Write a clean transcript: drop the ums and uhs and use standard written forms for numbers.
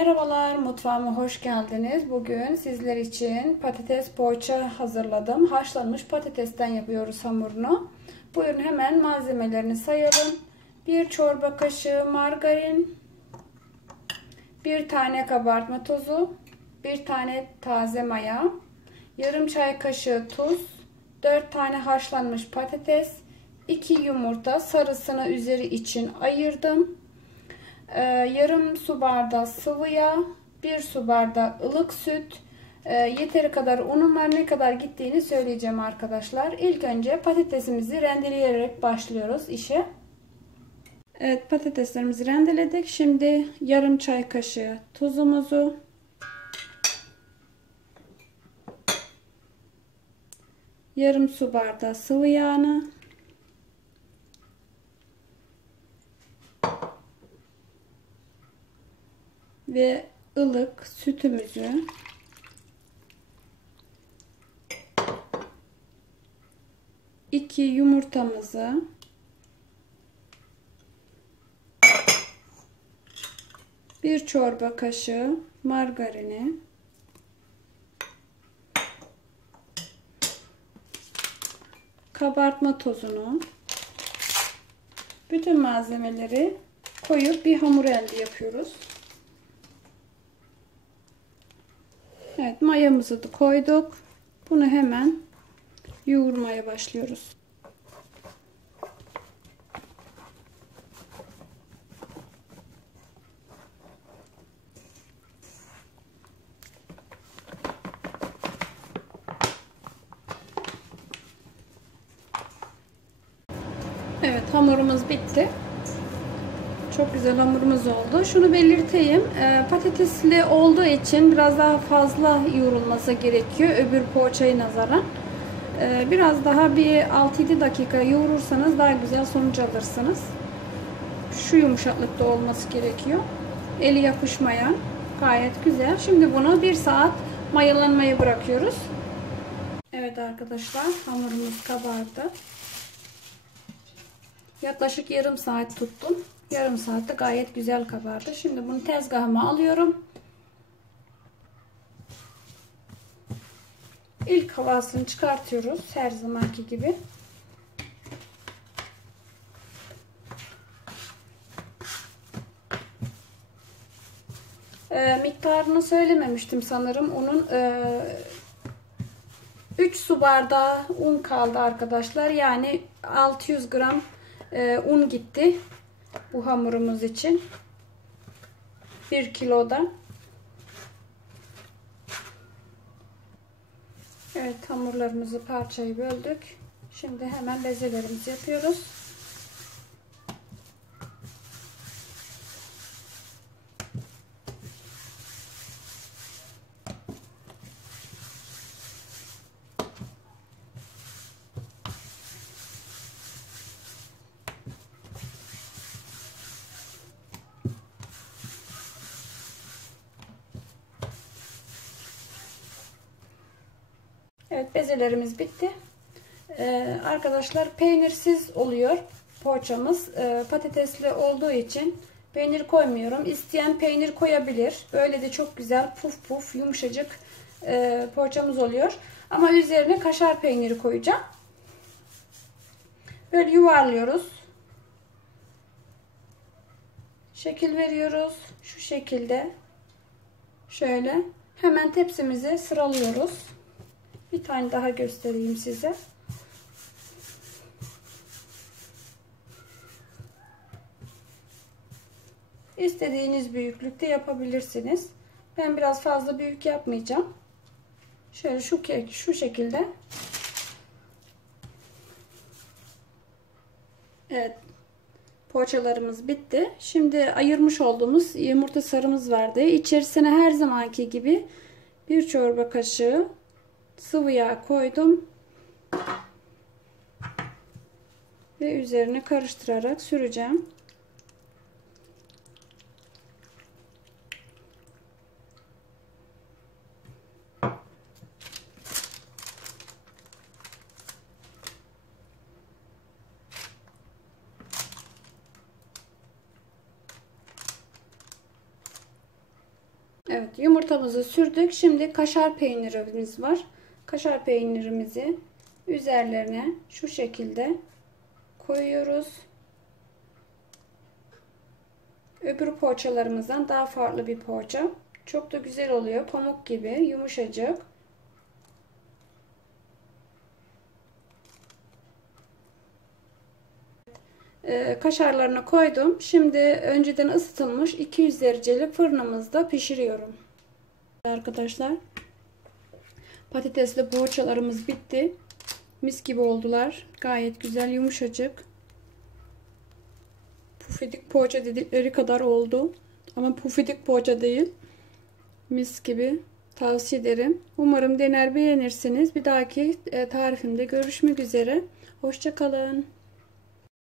Merhabalar, mutfağıma hoş geldiniz. Bugün sizler için patates poğaça hazırladım. Haşlanmış patatesten yapıyoruz hamurunu. Buyurun hemen malzemelerini sayalım. 1 çorba kaşığı margarin, 1 tane kabartma tozu, 1 tane taze maya, yarım çay kaşığı tuz, 4 tane haşlanmış patates, 2 yumurta sarısını üzeri için ayırdım. Yarım su bardağı sıvı yağ, 1 su bardağı ılık süt, yeteri kadar unum var. Ne kadar gittiğini söyleyeceğim arkadaşlar. İlk önce patatesimizi rendeleyerek başlıyoruz işe. Evet, patateslerimizi rendeledik. Şimdi yarım çay kaşığı tuzumuzu, yarım su bardağı sıvı yağını, ve ılık sütümüzü iki yumurtamızı bir çorba kaşığı margarini, kabartma tozunu, bütün malzemeleri koyup bir hamur elde yapıyoruz. Evet, mayamızı da koyduk. Bunu hemen yoğurmaya başlıyoruz. Evet, hamurumuz bitti. Çok güzel hamurumuz oldu. Şunu belirteyim. Patatesli olduğu için biraz daha fazla yoğrulması gerekiyor öbür poğaçaya nazaran. Biraz daha bir 6-7 dakika yoğurursanız daha güzel sonuç alırsınız. Şu yumuşaklıkta olması gerekiyor. Eli yapışmayan. Gayet güzel. Şimdi bunu 1 saat mayalanmaya bırakıyoruz. Evet arkadaşlar, hamurumuz kabardı. Yaklaşık yarım saat tuttum. Yarım saatte gayet güzel kabardı. Şimdi bunu tezgahıma alıyorum. İlk havasını çıkartıyoruz her zamanki gibi. Miktarını söylememiştim sanırım. Unun 3 su bardağı un kaldı arkadaşlar. Yani 600 gram un gitti bu hamurumuz için. 1 kiloda. Evet, hamurlarımızı parçayı böldük. Şimdi hemen bezelerimizi yapıyoruz. Evet, bezelerimiz bitti. Arkadaşlar, peynirsiz oluyor poğaçamız. Patatesli olduğu için peynir koymuyorum. İsteyen peynir koyabilir. Böyle de çok güzel puf puf yumuşacık poğaçamız oluyor. Ama üzerine kaşar peyniri koyacağım. Böyle yuvarlıyoruz. Şekil veriyoruz. Şu şekilde. Şöyle. Hemen tepsimize sıralıyoruz. Bir tane daha göstereyim size. İstediğiniz büyüklükte yapabilirsiniz. Ben biraz fazla büyük yapmayacağım. Şöyle şu şekilde. Evet. Poğaçalarımız bitti. Şimdi ayırmış olduğumuz yumurta sarımız vardı. İçerisine her zamanki gibi 1 çorba kaşığı sıvı yağ koydum. Ve üzerine karıştırarak süreceğim. Evet, yumurtamızı sürdük. Şimdi kaşar peynirimiz var. Kaşar peynirimizi üzerlerine şu şekilde koyuyoruz. Öbür poğaçalarımızdan daha farklı bir poğaça. Çok da güzel oluyor. Pamuk gibi yumuşacık. Kaşarlarını koydum. Şimdi önceden ısıtılmış 200 dereceli fırınımızda pişiriyorum. Arkadaşlar, patatesli poğaçalarımız bitti. Mis gibi oldular. Gayet güzel, yumuşacık. Pufidik poğaça dedikleri kadar oldu. Ama pufidik poğaça değil. Mis gibi. Tavsiye ederim. Umarım dener beğenirsiniz. Bir dahaki tarifimde görüşmek üzere. Hoşça kalın.